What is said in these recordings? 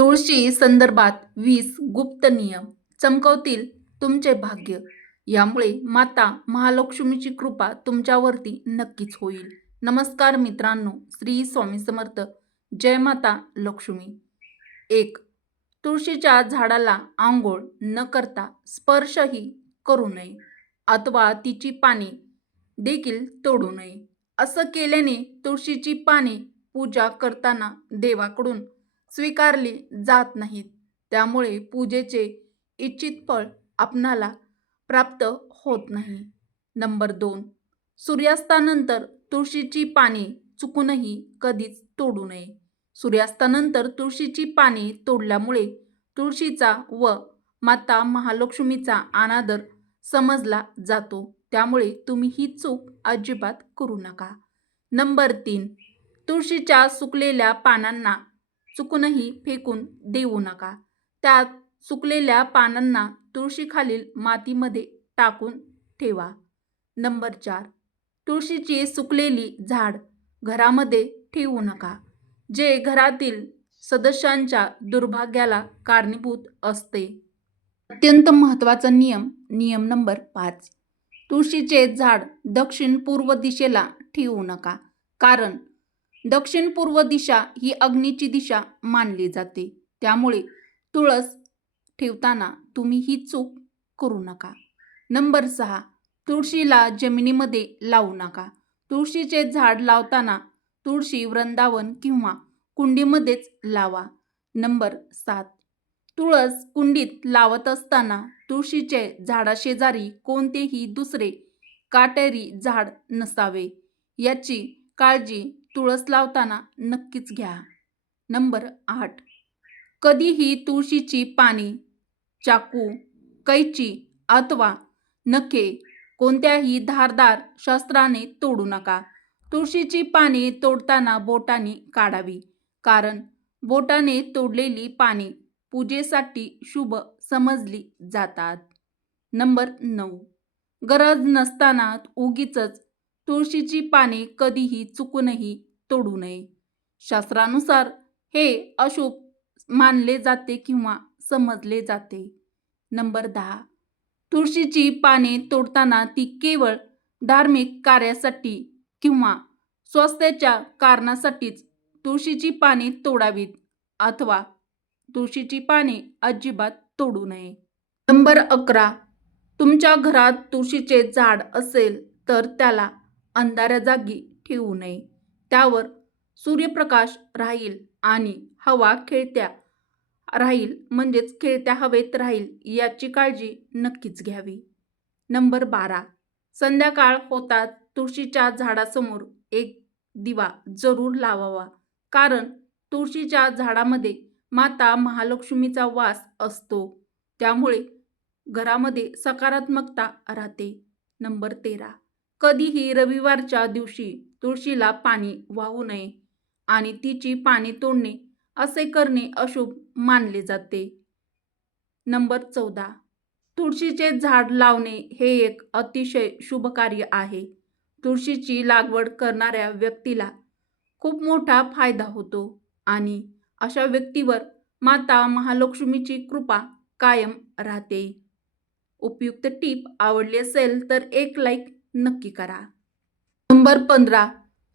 तुळशी संदर्भात वीस गुप्त नियम चमकवतील तुमचे भाग्य. यामुळे माता महालक्ष्मीची कृपा तुमच्यावरती नक्कीच होईल. नमस्कार मित्रांनो श्री स्वामी समर्थ. जय माता लक्ष्मी. एक तुळशीच्या झाडाला आंघोळ न करता स्पर्शही करू नये. अथवा तिची पाने देखील तोडू नये. असं केल्याने तुळशीची पाने पूजा करताना देवाकडून स्वीकारली जात नाहीत. त्यामुळे पूजेचे इच्छित फळ आपणाला प्राप्त होत नाही. नंबर दोन. सूर्यास्तानंतर तुळशीची पाने चुकूनही कधीच तोडू नये. सूर्यास्तानंतर तुळशीची पाने तोडल्यामुळे तुळशीचा व माता महालक्ष्मीचा अनादर समजला जातो. त्यामुळे तुम्ही ही चूक अजिबात करू नका. नंबर तीन. तुळशीच्या सुकलेल्या पानांना चुकूनही फेकून देऊ नका. त्यात सुकलेल्या पानांना तुळशीखालील मातीमध्ये टाकून ठेवा. नंबर चार. तुळशीची सुकलेली झाड घरामध्ये ठेवू नका जे घरातील सदस्यांच्या दुर्भाग्याला कारणीभूत असते. अत्यंत महत्त्वाचा नियम नियम नंबर पाच. तुळशीचे झाड दक्षिण पूर्व दिशेला ठेवू नका कारण दक्षिण पूर्व दिशा ही अग्नीची दिशा मानली जाते. त्यामुळे तुळस ठेवताना तुम्ही ही चूक करू नका. नंबर सहा. तुळशीला जमिनीमध्ये लावू नका. तुळशीचे झाड लावताना तुळशी वृंदावन किंवा कुंडीमध्येच लावा. नंबर सात. तुळस कुंडीत लावत असताना तुळशीचे झाडाशेजारी कोणतेही दुसरे काटेरी झाड नसावे. याची काळजी तुळस लावताना नक्कीच घ्या. नंबर आठ. कधीही तुळशीची पाने चाकू कैची अथवा नखे कोणत्याही धारदार शस्त्राने तोडू नका. तुळशीची पाने तोडताना बोटाने काढावी कारण बोटाने तोडलेली पाने पूजेसाठी शुभ समजली जातात. नंबर नऊ. गरज नसताना उगीच तुळशीची पाने कधीही चुकूनही तोडू नये. शास्त्रानुसार हे अशुभ मानले जाते किंवा समजले जाते. नंबर दहा. तुळशीची पाने तोडताना ती केवळ धार्मिक कार्यासाठी किंवा स्वास्थ्याच्या कारणासाठीच तुळशीची पाने तोडावीत अथवा तुळशीची पाने अजिबात तोडू नये. नंबर अकरा. तुमच्या घरात तुळशीचे झाड असेल तर त्याला अंधाऱ्या जागी ठेवू नये. त्यावर सूर्यप्रकाश राहील आणि हवा खेळत्या राहील म्हणजेच खेळत्या हवेत राहील याची काळजी नक्कीच घ्यावी. नंबर बारा. संध्याकाळ होतात तुळशीच्या झाडासमोर एक दिवा जरूर लावावा कारण तुळशीच्या झाडामध्ये माता महालक्ष्मीचा वास असतो. त्यामुळे घरामध्ये सकारात्मकता राहते. नंबर तेरा. कधीही रविवारच्या दिवशी तुळशीला पाणी वाहू नये आणि तिची पाने तोडणे असे करणे अशुभ मानले जाते. नंबर चौदा. तुळशीचे झाड लावणे हे एक अतिशय शुभ कार्य आहे. तुळशीची लागवड करणाऱ्या व्यक्तीला खूप मोठा फायदा होतो आणि अशा व्यक्तीवर माता महालक्ष्मीची कृपा कायम राहते. उपयुक्त टीप आवडली असेल तर एक लाईक नक्की करा. नंबर पंधरा.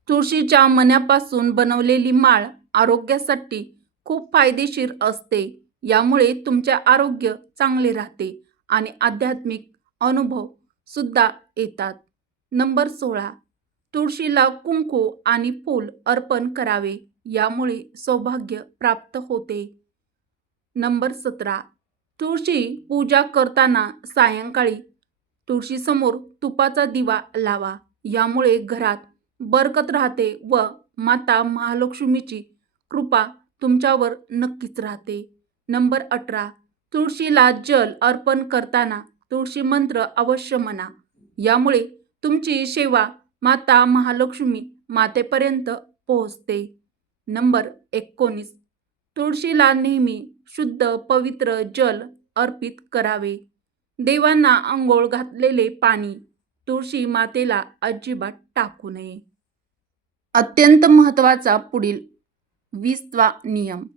तुळशीच्या मण्यापासून बनवलेली माळ आरोग्यासाठी खूप फायदेशीर असते. यामुळे तुमचे आरोग्य चांगले राहते आणि आध्यात्मिक अनुभव सुद्धा येतात. नंबर सोळा. तुळशीला कुंकू आणि फूल अर्पण करावे यामुळे सौभाग्य प्राप्त होते. नंबर सतरा. तुळशी पूजा करताना सायंकाळी तुळशीसमोर तुपाचा दिवा लावा. यामुळे घरात बरकत राहते व माता महालक्ष्मीची कृपा तुमच्यावर नक्कीच राहते. नंबर अठरा. तुळशीला जल अर्पण करताना तुळशी मंत्र अवश्य म्हणा. यामुळे तुमची सेवा माता महालक्ष्मी मातेपर्यंत पोहोचते. नंबर एकोणीस. तुळशीला नेहमी शुद्ध पवित्र जल अर्पित करावे. देवांना आंघोळ घातलेले पाणी तुळशी मातेला अजिबात टाकू नये. अत्यंत महत्त्वाचा पुढील वीसवा नियम.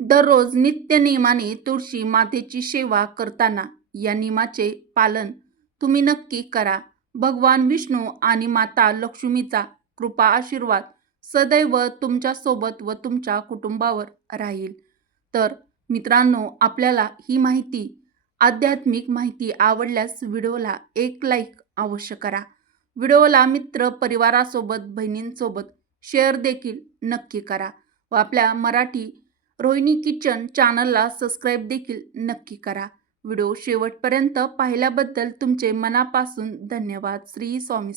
दररोज नित्य नियमाने तुळशी मातेची सेवा करताना या नियमाचे पालन तुम्ही नक्की करा. भगवान विष्णू आणि माता लक्ष्मीचा कृपा आशीर्वाद सदैव तुमच्यासोबत व तुमच्या कुटुंबावर राहील. तर मित्रांनो आपल्याला ही माहिती आध्यात्मिक माहिती आवडल्यास व्हिडिओला एक लाईक अवश्य करा. व्हिडिओला मित्र परिवारासोबत बहिणींसोबत शेअर देखील नक्की करा व आपल्या मराठी रोहिणी किचन चॅनलला सबस्क्राईब देखील नक्की करा. व्हिडिओ शेवटपर्यंत पाहिल्याबद्दल तुमचे मनापासून धन्यवाद. श्री स्वामी